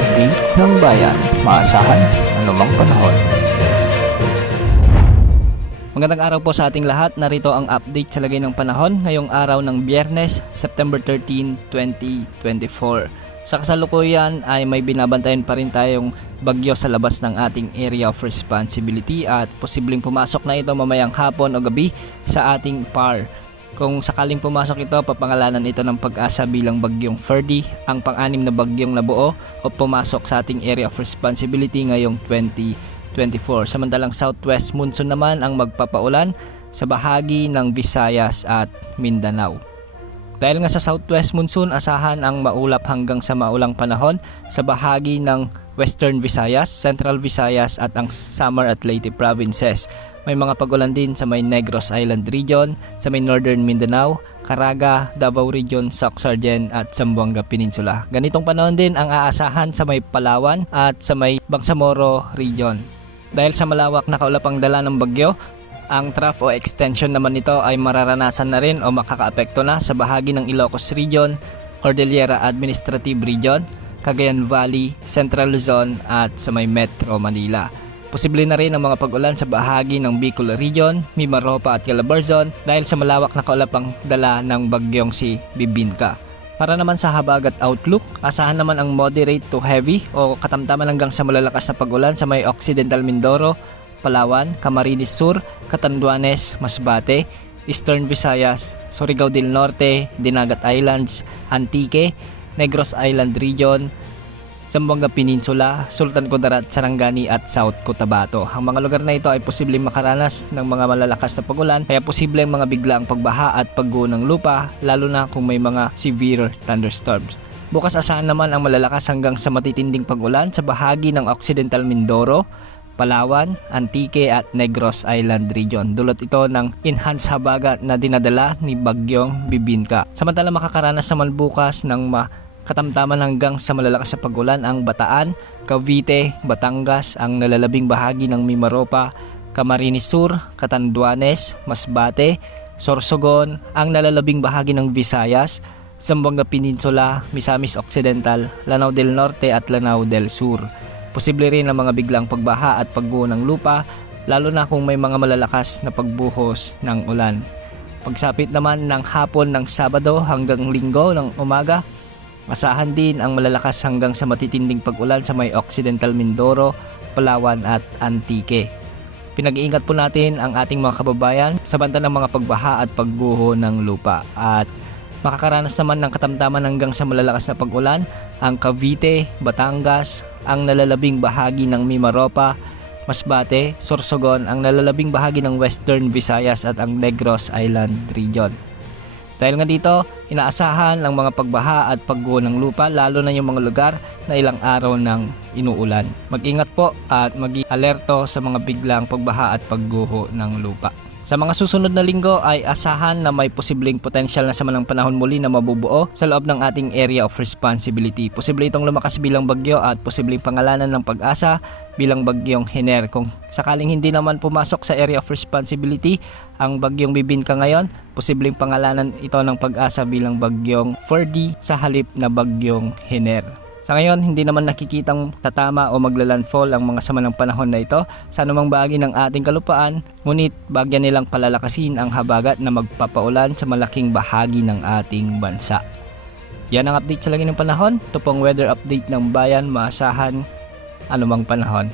update ng bayan, maasahan anumang panahon. Magandang araw po sa ating lahat. Narito ang update sa lagay ng panahon ngayong araw ng Biyernes, September 13, 2024. Sa kasalukuyan ay may binabantayan pa rin tayong bagyo sa labas ng ating area of responsibility at posibleng pumasok na ito mamayang hapon o gabi sa ating PAR. Kung sakaling pumasok ito, papangalanan ito ng Pag-asa bilang bagyong Ferdy, ang pang-anim na bagyong nabuo o pumasok sa ating area of responsibility ngayong 2024. Samantalang southwest monsoon naman ang magpapaulan sa bahagi ng Visayas at Mindanao. Dahil nga sa southwest monsoon, asahan ang maulap hanggang sa maulang panahon sa bahagi ng Western Visayas, Central Visayas at ang Samar at Leyte provinces. May mga pag-ulan din sa may Negros Island region, sa may Northern Mindanao, Caraga, Davao region, Soxargen at Zamboanga Peninsula. Ganitong panahon din ang aasahan sa may Palawan at sa may Bangsamoro region. Dahil sa malawak na kaulapang dala ng bagyo, ang trough o extension naman nito ay mararanasan na rin o makakaapekto na sa bahagi ng Ilocos region, Cordillera Administrative region, Cagayan Valley, Central Luzon at sa may Metro Manila. Posible na rin ang mga pag-ulan sa bahagi ng Bicol region, Mimaropa at Calabarzon dahil sa malawak na kaulapang dala ng bagyong si Bibinka. Para naman sa habagat outlook, asahan naman ang moderate to heavy o katamtaman hanggang sa malalakas na pag-ulan sa may Occidental Mindoro, Palawan, Camarines Sur, Catanduanes, Masbate, Eastern Visayas, Surigao del Norte, Dinagat Islands, Antique, Negros Island region, Zamboanga Peninsula, Sultan Kudarat, Sarangani at South Cotabato. Ang mga lugar na ito ay posibleng makaranas ng mga malalakas na pag-ulan kaya posibleng mga biglaang pagbaha at pagguho ng lupa lalo na kung may mga severe thunderstorms. Bukas asahan naman ang malalakas hanggang sa matitinding pag-ulan sa bahagi ng Occidental Mindoro, Palawan, Antique at Negros Island region. Dulot ito ng enhanced habagat na dinadala ni Bagyong Bibinka. Samantala makakaranas naman bukas ng katamtaman hanggang sa malalakas na pag-ulan ang Bataan, Cavite, Batangas, ang nalalabing bahagi ng Mimaropa, Camarines Sur, Catanduanes, Masbate, Sorsogon, ang nalalabing bahagi ng Visayas, Zamboanga Peninsula, Misamis Occidental, Lanao del Norte at Lanao del Sur. Posible rin ang mga biglang pagbaha at pagguho ng lupa, lalo na kung may mga malalakas na pagbuhos ng ulan. Pagsapit naman ng hapon ng Sabado hanggang Linggo ng umaga, asahan din ang malalakas hanggang sa matitinding pag-ulan sa may Occidental Mindoro, Palawan at Antique. Pinag-iingat po natin ang ating mga kababayan sa banta ng mga pagbaha at pagguho ng lupa. At makakaranas naman ng katamtaman hanggang sa malalakas na pag-ulan ang Cavite, Batangas, ang nalalabing bahagi ng Mimaropa, Masbate, Sorsogon, ang nalalabing bahagi ng Western Visayas at ang Negros Island region. Dahil nga dito, inaasahan ang mga pagbaha at pagguho ng lupa lalo na yung mga lugar na ilang araw nang inuulan. Mag-ingat po at mag-alerto sa mga biglang pagbaha at pagguho ng lupa. Sa mga susunod na linggo ay asahan na may posibleng potensyal na sama ng panahon muli na mabubuo sa loob ng ating area of responsibility. Posible itong lumakas bilang bagyo at posibleng pangalanan ng Pag-asa bilang bagyong Hener. Kung sakaling hindi naman pumasok sa area of responsibility ang bagyong Bibinka ngayon, posibleng pangalanan ito ng Pag-asa bilang bagyong Ferdy sa halip na bagyong Hener. Sa ngayon, hindi naman nakikitang tatama o maglalandfall ang mga sama ng panahon na ito sa anumang bahagi ng ating kalupaan, ngunit bagyan nilang palalakasin ang habagat na magpapaulan sa malaking bahagi ng ating bansa. Yan ang update sa lagi ng panahon. Ito pong weather update ng bayan, maasahan anumang panahon.